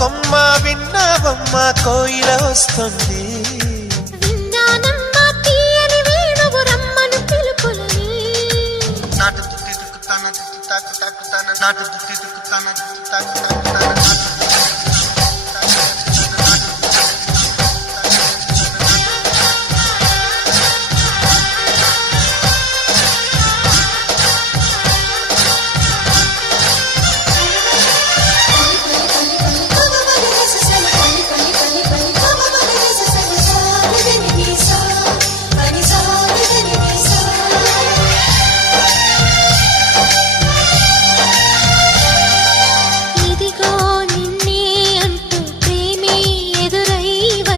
కొమ్మ విన్నావమ్మ కోయిల వస్తుంది. విన్నానమ్మ తీయని వేణువు రమ్మను పిలుపులని. నాటు దుత్తి దుక్కుతాన దుత్తి తాకు తాకుతాన నాటు దుత్తి